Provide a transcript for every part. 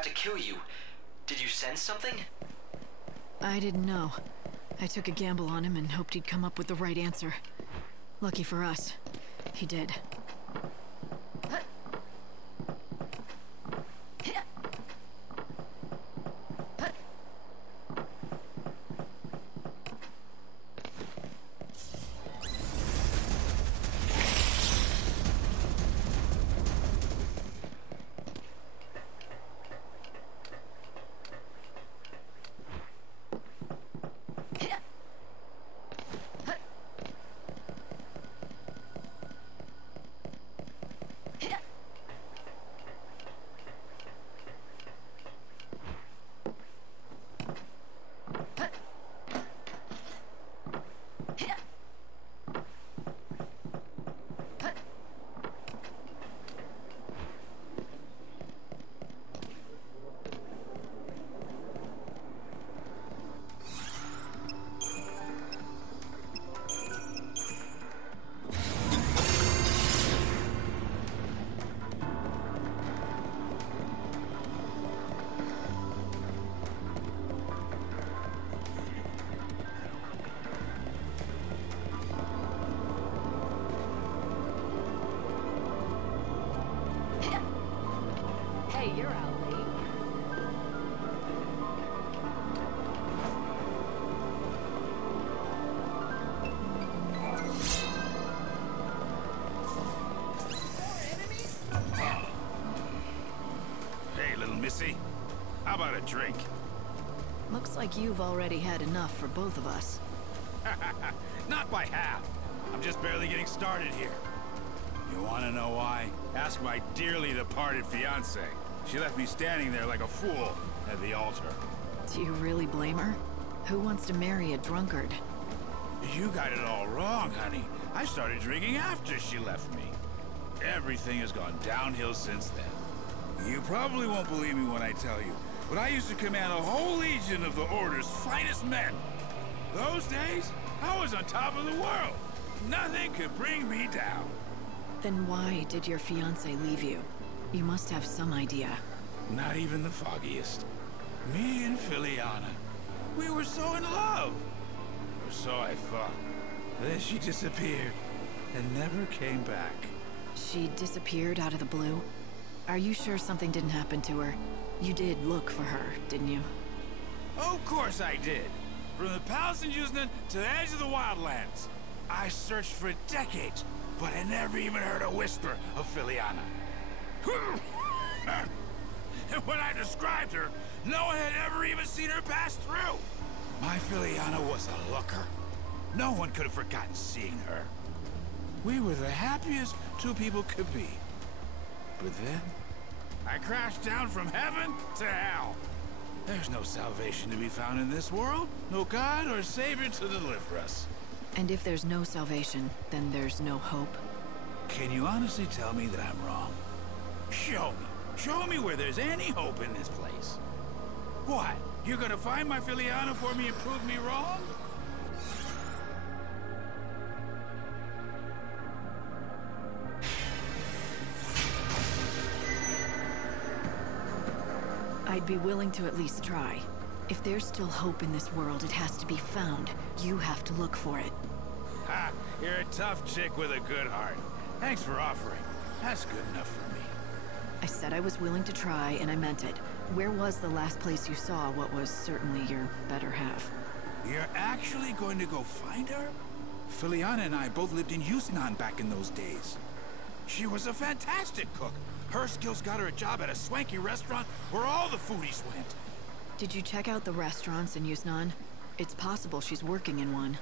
about to kill you. Did you sense something? I didn't know. I took a gamble on him and hoped he'd come up with the right answer. Lucky for us, he did. Hey, you're out late. Hey, little missy. How about a drink? Looks like you've already had enough for both of us. Not by half. I'm just barely getting started here. You want to know why? Ask my dearly departed fiancée. She left me standing there like a fool at the altar. Do you really blame her? Who wants to marry a drunkard? You got it all wrong, honey. I started drinking after she left me. Everything has gone downhill since then. You probably won't believe me when I tell you, but I used to command a whole legion of the Order's finest men. Those days, I was on top of the world. Nothing could bring me down. Then why did your fiancé leave you? You must have some idea. Not even the foggiest. Me and Filiana, we were so in love. Or so I thought. Then she disappeared and never came back. She disappeared out of the blue? Are you sure something didn't happen to her? You did look for her, didn't you? Of course I did. From the palace in Yuznan to the edge of the wildlands. I searched for decades, but I never even heard a whisper of Filiana. And when I described her, no one had ever even seen her pass through. My Filiana was a looker. No one could have forgotten seeing her. We were the happiest two people could be. But then, I crashed down from heaven to hell. There's no salvation to be found in this world. No God or Savior to deliver us. And if there's no salvation, then there's no hope? Can you honestly tell me that I'm wrong? Show me. Show me where there's any hope in this place. What? You're gonna find my Filiana for me and prove me wrong? I'd be willing to at least try. If there's still hope in this world, it has to be found. You have to look for it. Ha! You're a tough chick with a good heart. Thanks for offering. That's good enough for me. I said I was willing to try, and I meant it. Where was the last place you saw what was certainly your better half? You're actually going to go find her? Filiana and I both lived in Yuznan back in those days. She was a fantastic cook. Her skills got her a job at a swanky restaurant where all the foodies went. Did you check out the restaurants in Yuznan? It's possible she's working in one.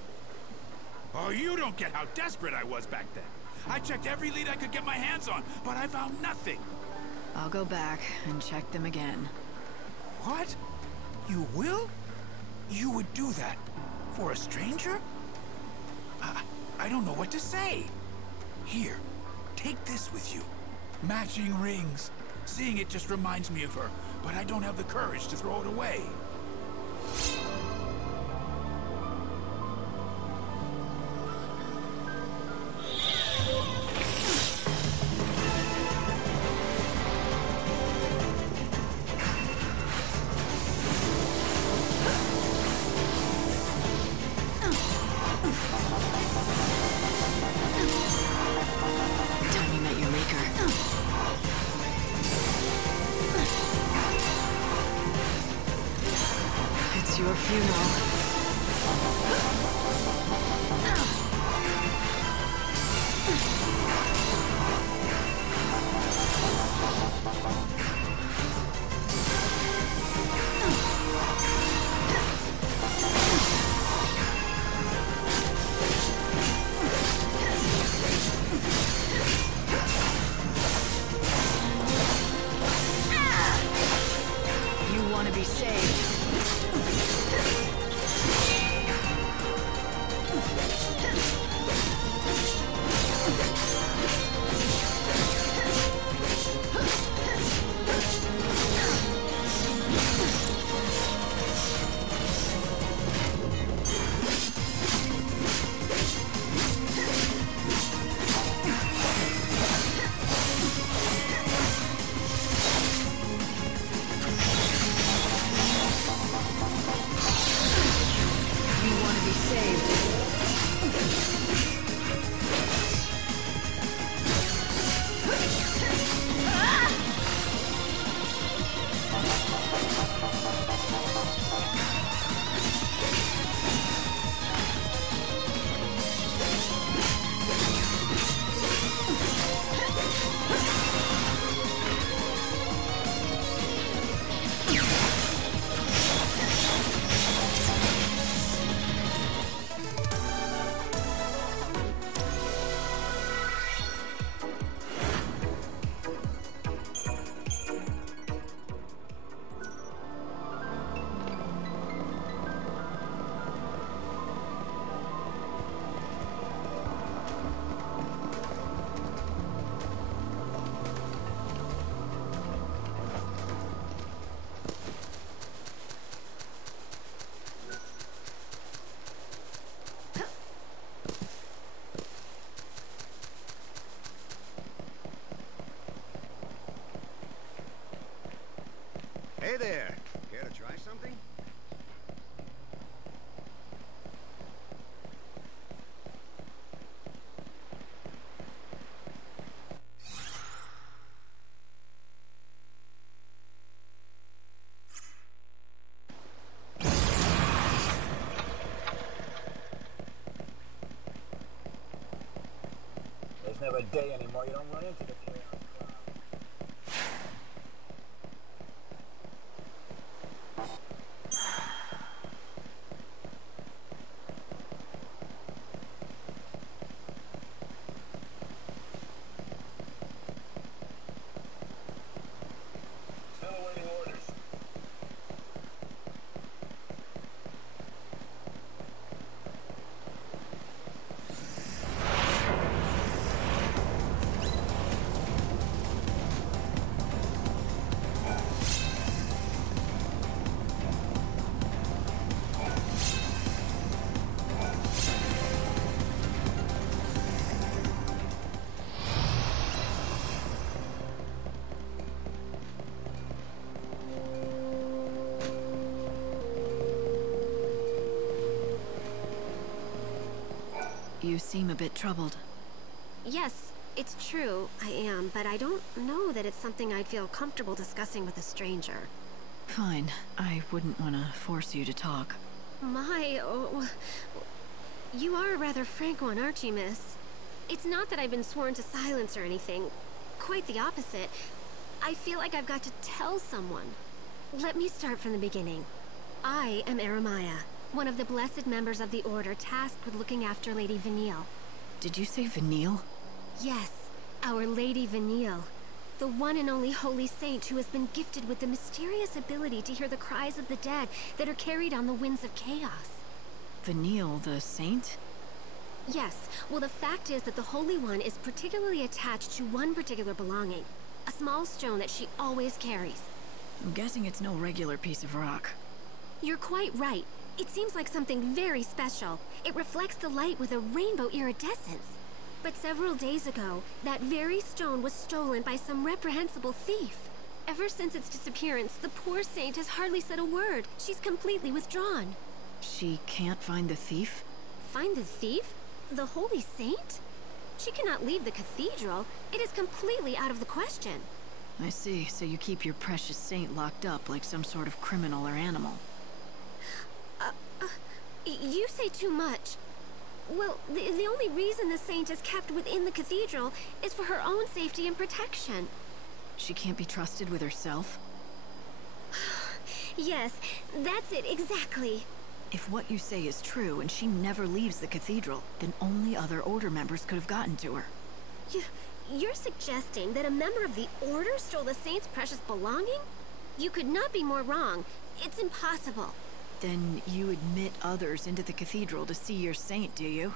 Oh, you don't get how desperate I was back then. I checked every lead I could get my hands on, but I found nothing. I'll go back and check them again. What? You will? You would do that? For a stranger? I don't know what to say. Here, take this with you. Matching rings. Seeing it just reminds me of her, but I don't have the courage to throw it away. There's never a day anymore you don't run into the chaos crowd. Still awaiting orders. You seem a bit troubled. Yes, it's true, I am, but I don't know that it's something I'd feel comfortable discussing with a stranger. Fine. I wouldn't want to force you to talk. You are a rather frank one, aren't you, miss? It's not that I've been sworn to silence or anything. Quite the opposite. I feel like I've got to tell someone. Let me start from the beginning. I am Eremiah, one of the blessed members of the Order tasked with looking after Lady Vanille. Did you say Vanille? Yes, our Lady Vanille. The one and only holy saint who has been gifted with the mysterious ability to hear the cries of the dead that are carried on the winds of chaos. Vanille, the saint? Yes, well the fact is that the Holy One is particularly attached to one particular belonging. A small stone that she always carries. I'm guessing it's no regular piece of rock. You're quite right. It seems like something very special. It reflects the light with a rainbow iridescence. But several days ago, that very stone was stolen by some reprehensible thief. Ever since its disappearance, the poor saint has hardly said a word. She's completely withdrawn. She can't find the thief? Find the thief? The holy saint? She cannot leave the cathedral. It is completely out of the question. I see, so you keep your precious saint locked up like some sort of criminal or animal. You say too much. Well, the only reason the saint is kept within the cathedral is for her own safety and protection. She can't be trusted with herself? Yes, that's it, exactly. If what you say is true and she never leaves the cathedral, then only other Order members could have gotten to her. You're suggesting that a member of the Order stole the saint's precious belonging? You could not be more wrong. It's impossible. Then you admit others into the cathedral to see your saint, do you?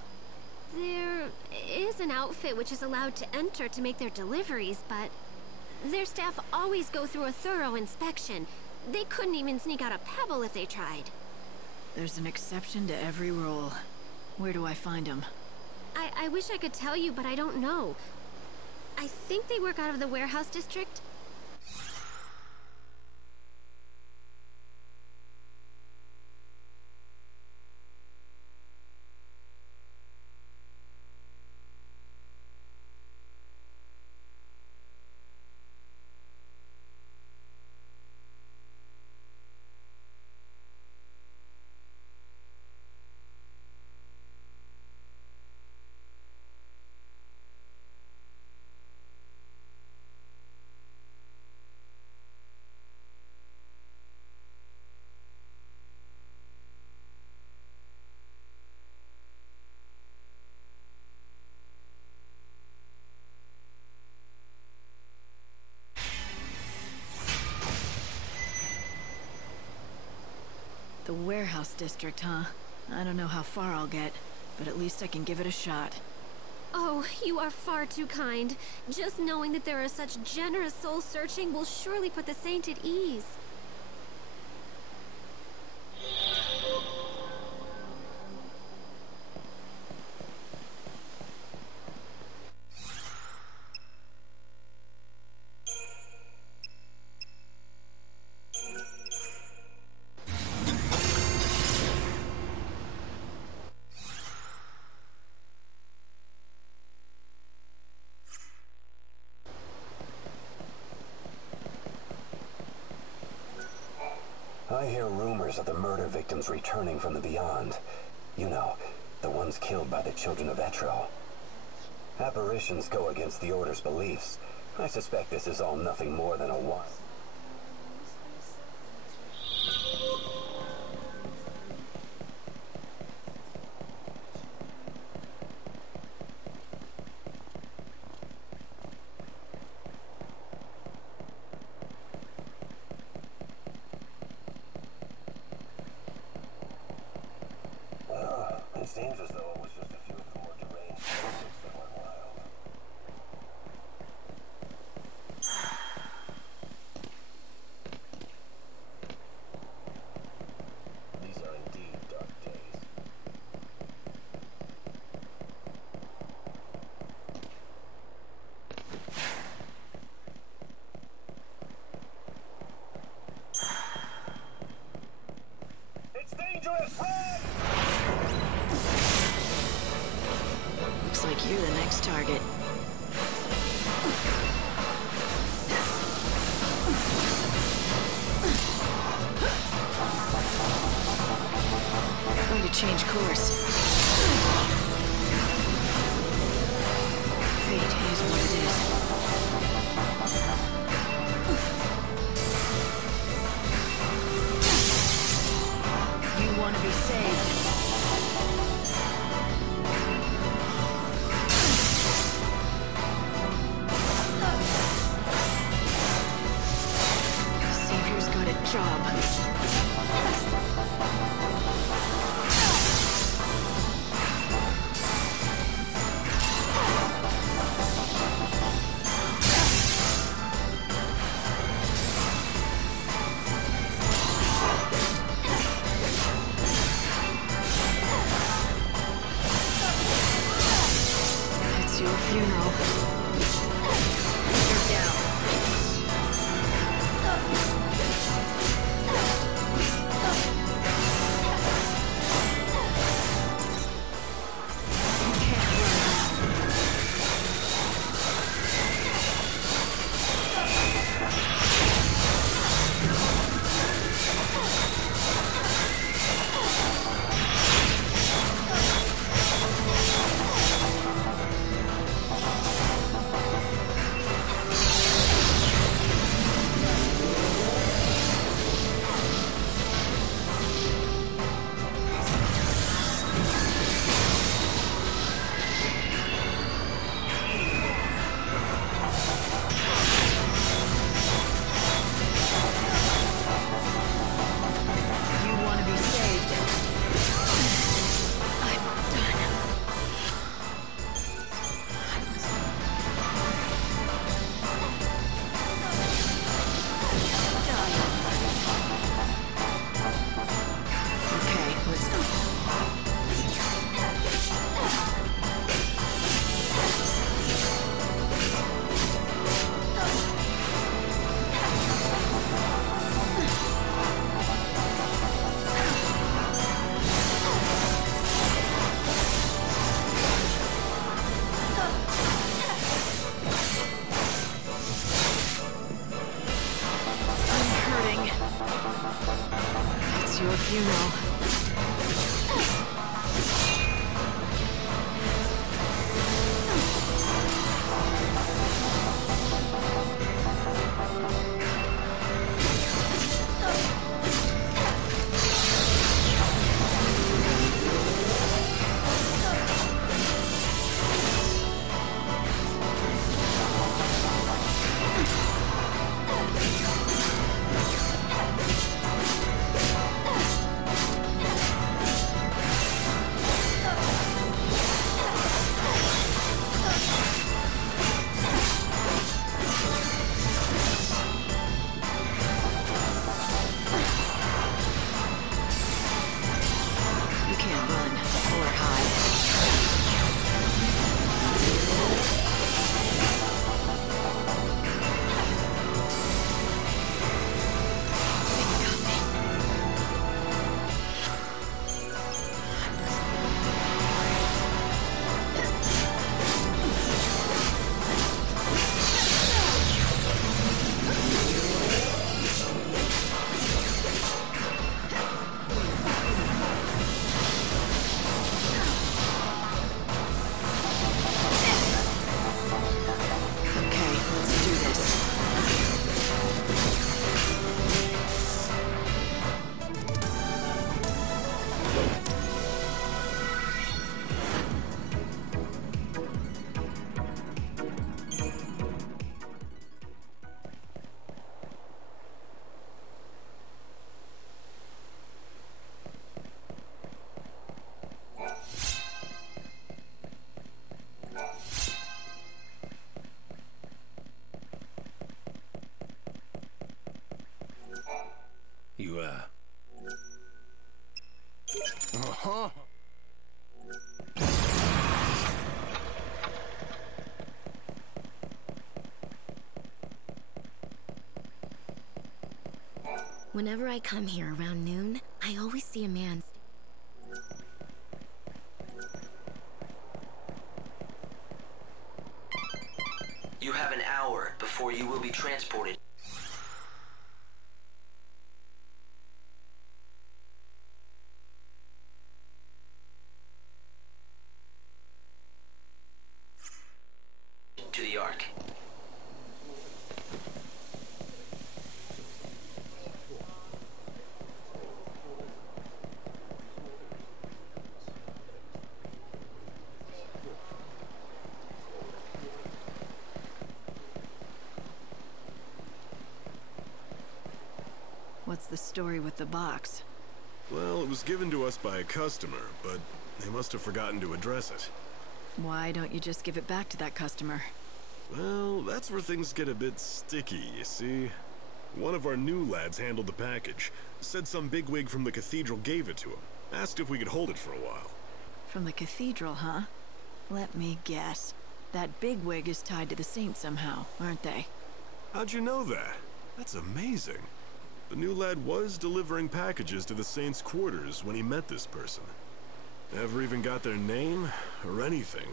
There is an outfit which is allowed to enter to make their deliveries, but their staff always go through a thorough inspection. They couldn't even sneak out a pebble if they tried. There's an exception to every rule. Where do I find them? I wish I could tell you, but I don't know. I think they work out of the warehouse district. The warehouse district, huh? I don't know how far I'll get, but at least I can give it a shot. Oh, you are far too kind. Just knowing that there are such generous souls searching will surely put the saint at ease. I hear rumors of the murder victims returning from the beyond. You know, the ones killed by the children of Etro. Apparitions go against the Order's beliefs. I suspect this is all nothing more than a wild... It seems as though it was just a few of the more deranged subjects that went wild. These are indeed dark days. It's dangerous! Run! Looks like you're the next target. Going to change course. Fate is what it is. You want to be saved. Savior's got a job. It's your funeral. You're down. You can't run. Huh? Whenever I come here around noon, I always see a man. You have an hour before you will be transported. To the Ark. What's the story with the box? Well, it was given to us by a customer, but they must have forgotten to address it. Why don't you just give it back to that customer? Well, that's where things get a bit sticky, you see. One of our new lads handled the package. Said some bigwig from the cathedral gave it to him. Asked if we could hold it for a while. From the cathedral, huh? Let me guess. That bigwig is tied to the saint somehow, aren't they? How'd you know that? That's amazing. The new lad was delivering packages to the saint's quarters when he met this person. Never even got their name or anything.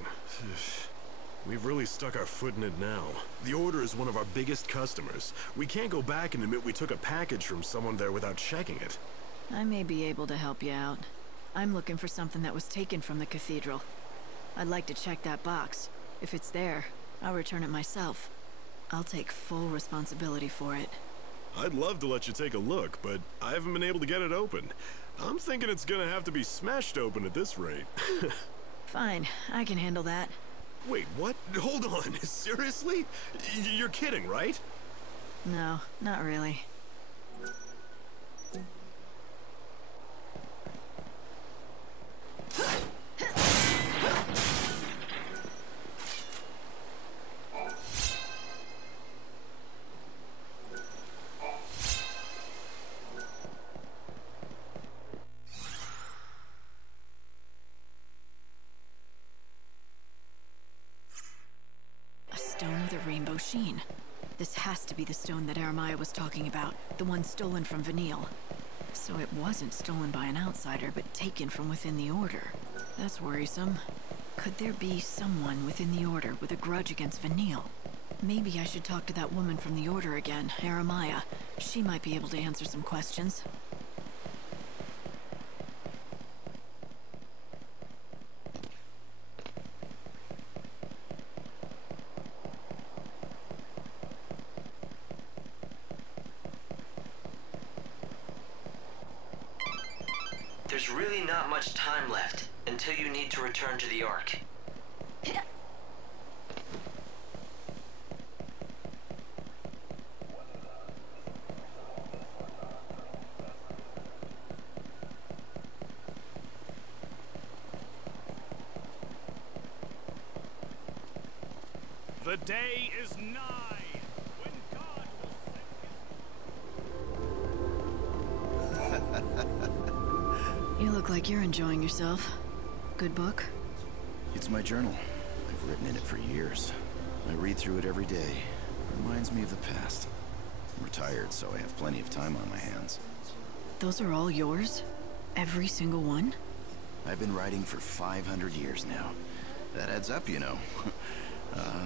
We've really stuck our foot in it now. The Order is one of our biggest customers. We can't go back and admit we took a package from someone there without checking it. I may be able to help you out. I'm looking for something that was taken from the cathedral. I'd like to check that box. If it's there, I'll return it myself. I'll take full responsibility for it. I'd love to let you take a look, but I haven't been able to get it open. I'm thinking it's gonna have to be smashed open at this rate. Fine, I can handle that. Wait, what? Hold on, seriously? You're kidding, right? No, not really. Stone with a rainbow sheen. This has to be the stone that Jeremiah was talking about, the one stolen from Vanille. So it wasn't stolen by an outsider, but taken from within the Order. That's worrisome. Could there be someone within the Order with a grudge against Vanille? Maybe I should talk to that woman from the Order again, Jeremiah. She might be able to answer some questions. There's really not much time left until you need to return to the Ark. The day is nigh when God will You look like you're enjoying yourself. Good book? It's my journal. I've written in it for years. I read through it every day. Reminds me of the past. I'm retired, so I have plenty of time on my hands. Those are all yours? Every single one? I've been writing for 500 years now. That adds up, you know.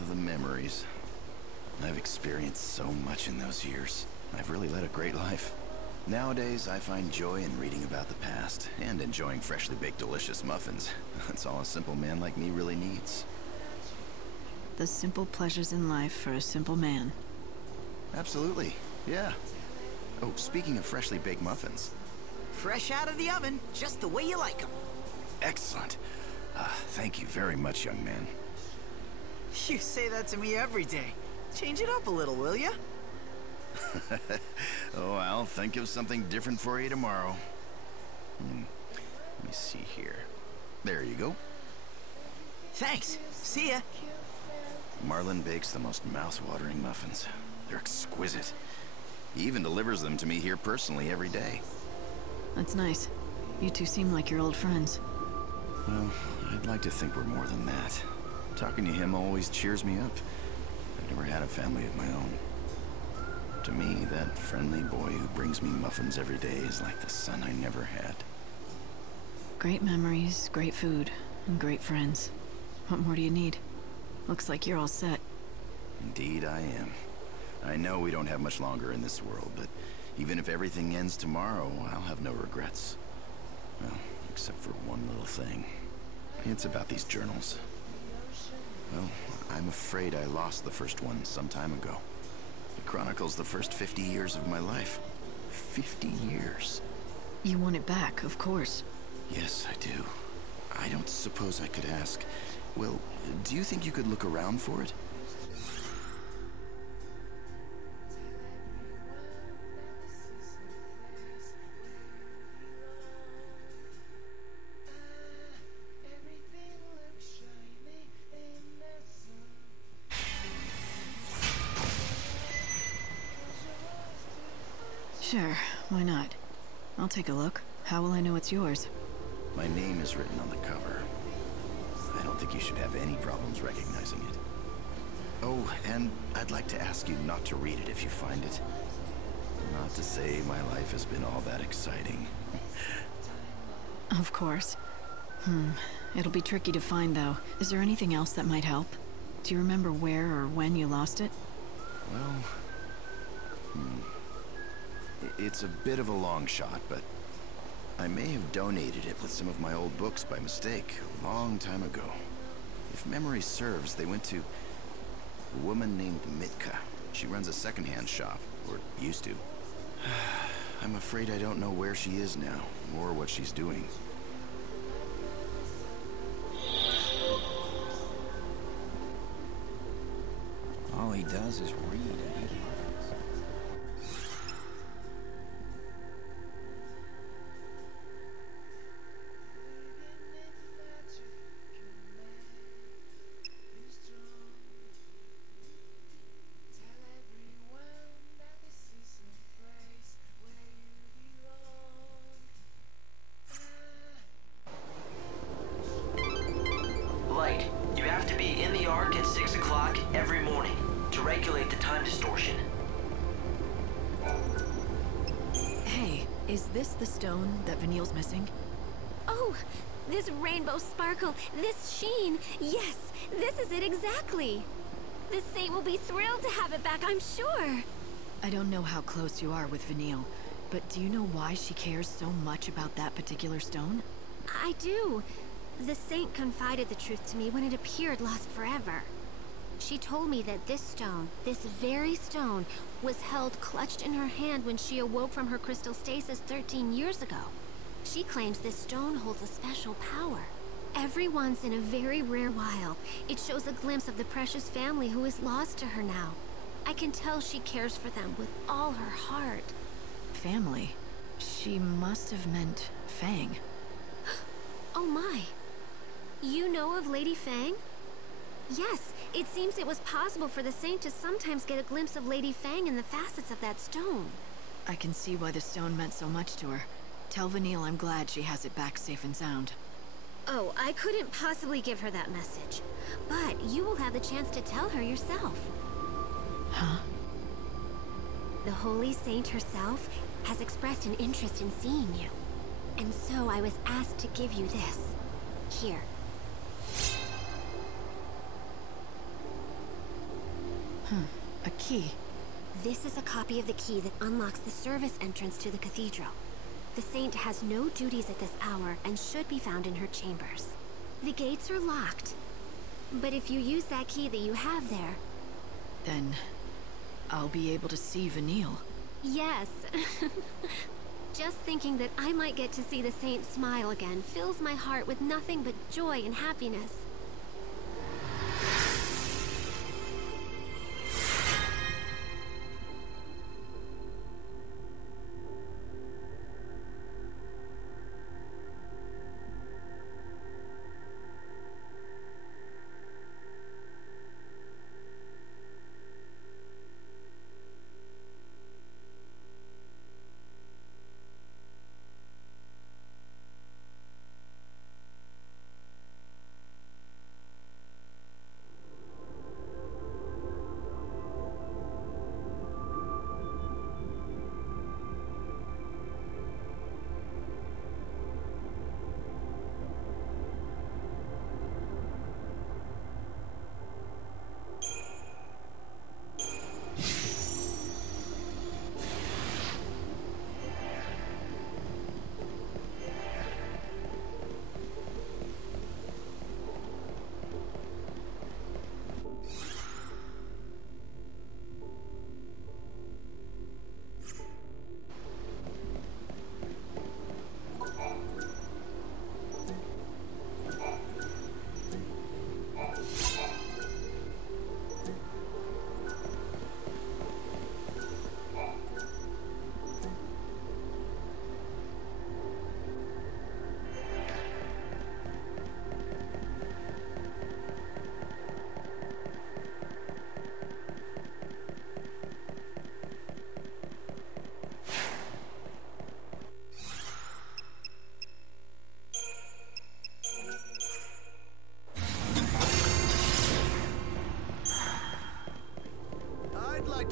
The memories. I've experienced so much in those years. I've really led a great life. Nowadays, I find joy in reading about the past and enjoying freshly baked delicious muffins. That's all a simple man like me really needs. The simple pleasures in life for a simple man. Absolutely, yeah. Oh, speaking of freshly baked muffins. Fresh out of the oven, just the way you like them. Excellent. Thank you very much, young man. You say that to me every day. Change it up a little, will ya? Oh, I'll think of something different for you tomorrow. Let me see here. There you go. Thanks. See ya. Marlin bakes the most mouth-watering muffins. They're exquisite. He even delivers them to me here personally every day. That's nice. You two seem like you're old friends. Well, I'd like to think we're more than that. Talking to him always cheers me up. I've never had a family of my own. To me, that friendly boy who brings me muffins every day is like the son I never had. Great memories, great food, and great friends. What more do you need? Looks like you're all set. Indeed I am. I know we don't have much longer in this world, but even if everything ends tomorrow, I'll have no regrets. Well, except for one little thing. It's about these journals. Well, I'm afraid I lost the first one some time ago. It chronicles the first 50 years of my life. 50 years. You want it back, of course. Yes, I do. I don't suppose I could ask. Well, do you think you could look around for it? Sure, why not? I'll take a look. How will I know it's yours? My name is written on the cover. I don't think you should have any problems recognizing it. Oh, and I'd like to ask you not to read it if you find it. Not to say my life has been all that exciting. Of course. It'll be tricky to find, though. Is there anything else that might help? Do you remember where or when you lost it? Well... It's a bit of a long shot, but I may have donated it with some of my old books by mistake, a long time ago. If memory serves, they went to a woman named Mitka. She runs a secondhand shop, or used to. I'm afraid I don't know where she is now, or what she's doing. All he does is read and eat muffins. Light, you have to be in the Ark at 6 o'clock every morning to regulate the time distortion. Hey, is this the stone that Vanille's missing? Oh, this rainbow sparkle, this sheen. Yes, this is it exactly. The saint will be thrilled to have it back, I'm sure. I don't know how close you are with Vanille, but do you know why she cares so much about that particular stone? I do. The saint confided the truth to me when it appeared lost forever. She told me that this stone, this very stone, was held clutched in her hand when she awoke from her crystal stasis 13 years ago. She claims this stone holds a special power. Every once in a very rare while, it shows a glimpse of the precious family who is lost to her now. I can tell she cares for them with all her heart. Family? She must have meant Fang. Oh my. You know of Lady Fang? Yes, it seems it was possible for the saint to sometimes get a glimpse of Lady Fang in the facets of that stone. I can see why the stone meant so much to her. Tell Vanille I'm glad she has it back safe and sound. Oh, I couldn't possibly give her that message. But you will have the chance to tell her yourself. Huh? The Holy Saint herself has expressed an interest in seeing you. And so I was asked to give you this. Here. A key. This is a copy of the key that unlocks the service entrance to the cathedral. The saint has no duties at this hour and should be found in her chambers. The gates are locked. But if you use that key that you have there... Then... I'll be able to see Vanille. Yes. Just thinking that I might get to see the saint smile again fills my heart with nothing but joy and happiness.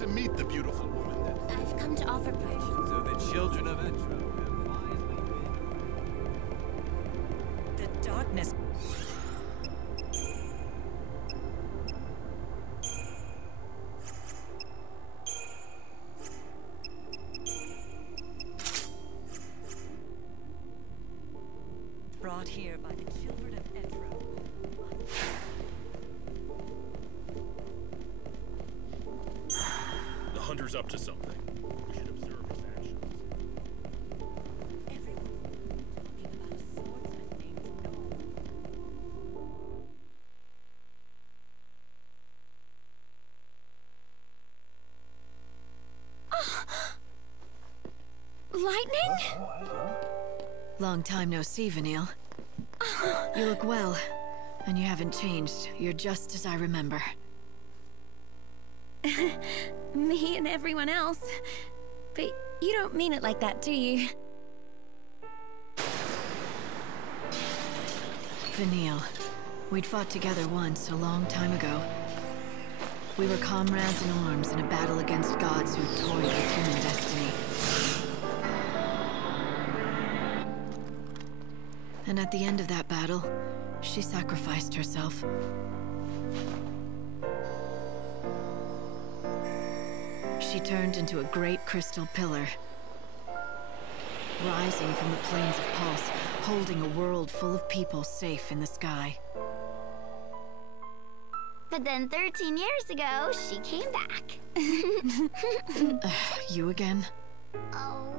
to meet the beautiful woman that... I've come to offer proof. So the children of Etro have finally been... The darkness... brought here by the children of Etro. The hunter's up to something. We should observe his actions. Everyone talking about a swordsman named Noel. Lightning? Long time no see, Vanille. You look well, and you haven't changed. You're just as I remember. Me and everyone else. But you don't mean it like that, do you? Vanille. We'd fought together once, a long time ago. We were comrades in arms in a battle against gods who toyed with human destiny. And at the end of that battle, she sacrificed herself. She turned into a great crystal pillar, rising from the plains of Pulse, holding a world full of people safe in the sky. But then 13 years ago, she came back. You again? Oh.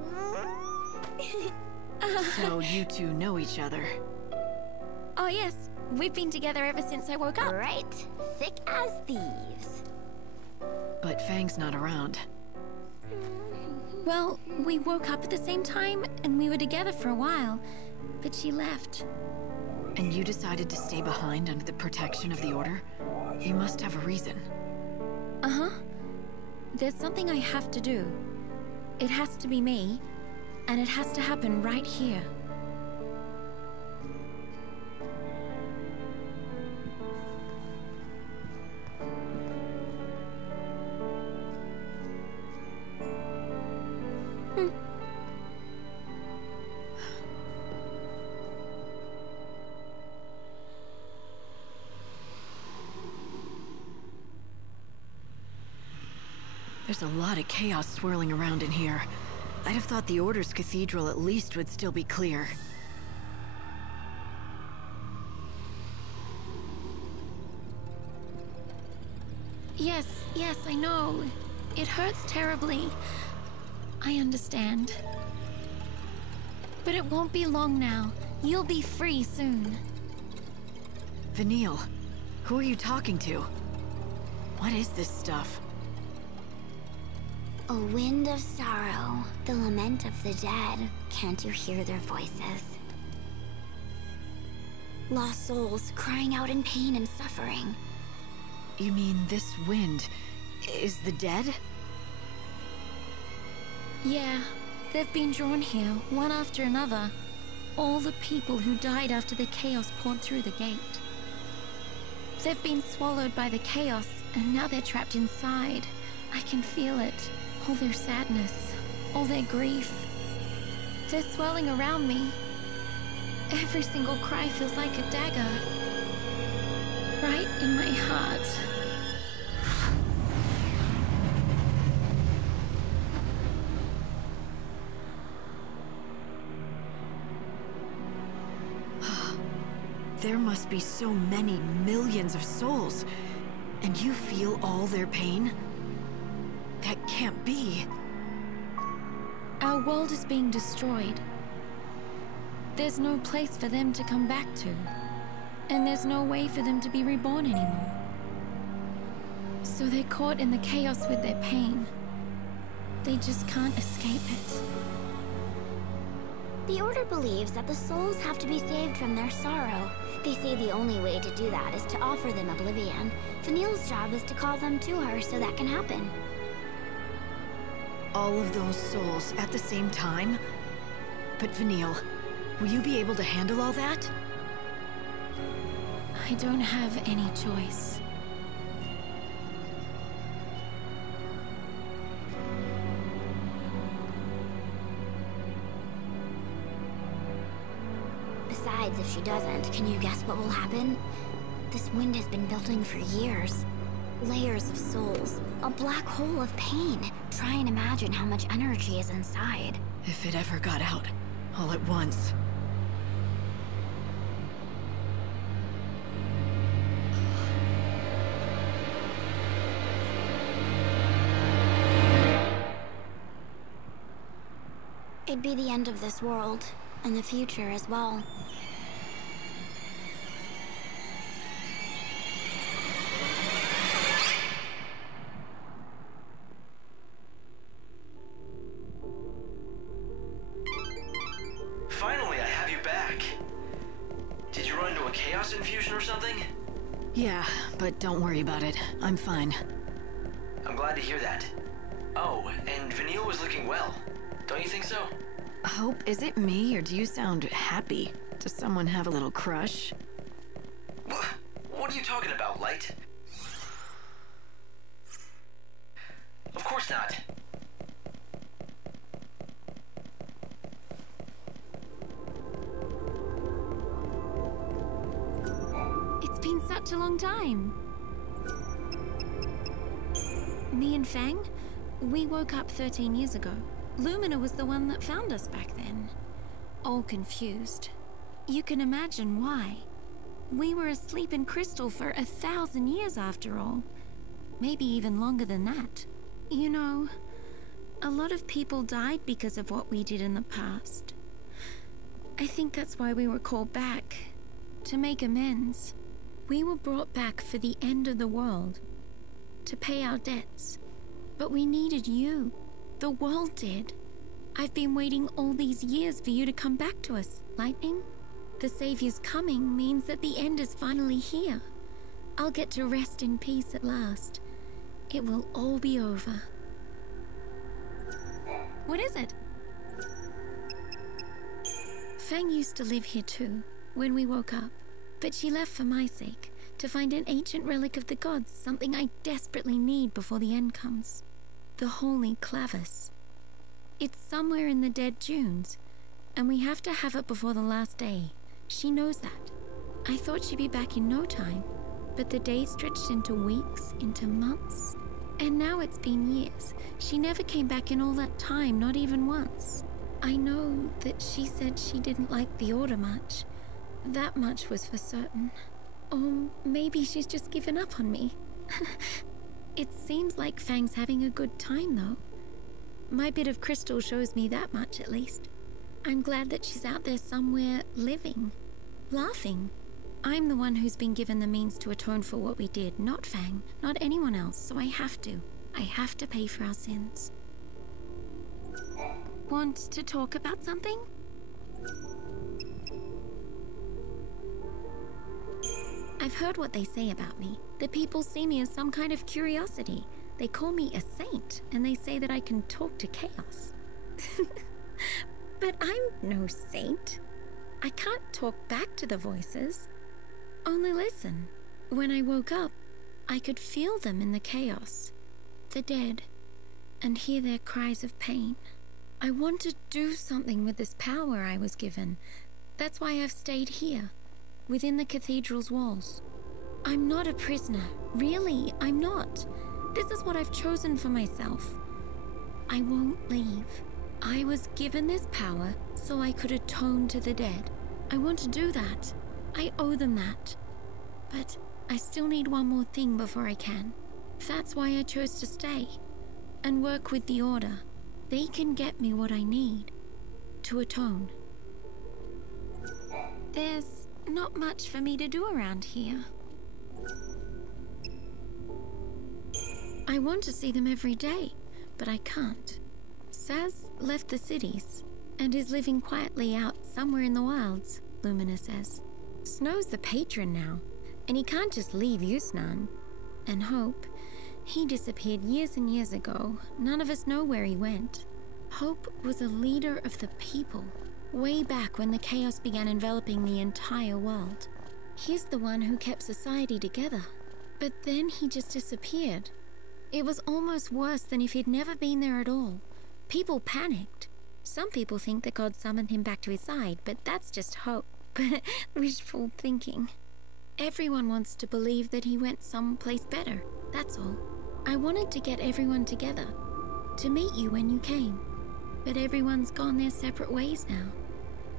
So you two know each other? Oh yes, we've been together ever since I woke up. Right, thick as thieves. But Fang's not around. Well, we woke up at the same time, and we were together for a while. But she left. And you decided to stay behind under the protection of the Order? You must have a reason. Uh-huh. There's something I have to do. It has to be me, and it has to happen right here. There's a lot of chaos swirling around in here. I'd have thought the Order's cathedral at least would still be clear. Yes, I know. It hurts terribly. I understand. But it won't be long now. You'll be free soon. Vanille, who are you talking to? What is this stuff? A wind of sorrow, the lament of the dead. Can't you hear their voices? Lost souls crying out in pain and suffering. You mean this wind is the dead? Yeah, they've been drawn here, one after another. All the people who died after the chaos poured through the gate. They've been swallowed by the chaos, and now they're trapped inside. I can feel it. All their sadness, all their grief. They're swirling around me. Every single cry feels like a dagger. Right in my heart. There must be so many millions of souls, and you feel all their pain? That can't be. Our world is being destroyed. There's no place for them to come back to. And there's no way for them to be reborn anymore. So they're caught in the chaos with their pain. They just can't escape it. The Order believes that the souls have to be saved from their sorrow. They say the only way to do that is to offer them oblivion. Vanille's job is to call them to her so that can happen. All of those souls at the same time? But Vanille, will you be able to handle all that? I don't have any choice. Besides, if she doesn't, can you guess what will happen? This wind has been building for years. Layers of souls, a black hole of pain. Try and imagine how much energy is inside. If it ever got out, all at once. It'd be the end of this world, and the future as well. Finally, I have you back. Did you run into a chaos infusion or something? Yeah, but don't worry about it. I'm fine. I'm glad to hear that. Oh, and Vanille was looking well. Don't you think so? Hope, is it me, or do you sound happy? Does someone have a little crush? What are you talking about, Light? Of course not. It's been such a long time. Me and Fang, we woke up 13 years ago. Lumina was the one that found us back then. All confused. You can imagine why. We were asleep in crystal for 1,000 years after all. Maybe even longer than that. You know, a lot of people died because of what we did in the past. I think that's why we were called back. To make amends. We were brought back for the end of the world. To pay our debts. But we needed you. The world did. I've been waiting all these years for you to come back to us, Lightning. The Savior's coming means that the end is finally here. I'll get to rest in peace at last. It will all be over. What is it? Fang used to live here too, when we woke up. But she left for my sake, to find an ancient relic of the gods, something I desperately need before the end comes. The Holy Clavis. It's somewhere in the dead dunes, and we have to have it before the last day. She knows that. I thought she'd be back in no time, but the days stretched into weeks, into months. And now it's been years. She never came back in all that time, not even once. I know that she said she didn't like the Order much. That much was for certain. Or maybe she's just given up on me. It seems like Fang's having a good time, though. My bit of crystal shows me that much, at least. I'm glad that she's out there somewhere, living. Laughing. I'm the one who's been given the means to atone for what we did, not Fang, not anyone else, so I have to. I have to pay for our sins. Want to talk about something? I've heard what they say about me. The people see me as some kind of curiosity. They call me a saint, and they say that I can talk to chaos. But I'm no saint. I can't talk back to the voices. Only listen. When I woke up, I could feel them in the chaos. The dead. And hear their cries of pain. I want to do something with this power I was given. That's why I've stayed here. Within the cathedral's walls. I'm not a prisoner. Really, I'm not. This is what I've chosen for myself. I won't leave. I was given this power so I could atone to the dead. I want to do that. I owe them that. But I still need one more thing before I can. That's why I chose to stay. And work with the Order. They can get me what I need. To atone. There's not much for me to do around here. I want to see them every day, but I can't. Saz left the cities and is living quietly out somewhere in the wilds, Lumina says. Snow's the patron now, and he can't just leave Yusnan. And Hope, he disappeared years and years ago. None of us know where he went. Hope was a leader of the people, way back when the chaos began enveloping the entire world. He's the one who kept society together. But then he just disappeared. It was almost worse than if he'd never been there at all. People panicked. Some people think that God summoned him back to his side, but that's just Hope. but wishful thinking. Everyone wants to believe that he went someplace better, that's all. I wanted to get everyone together, to meet you when you came. But everyone's gone their separate ways now.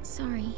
Sorry.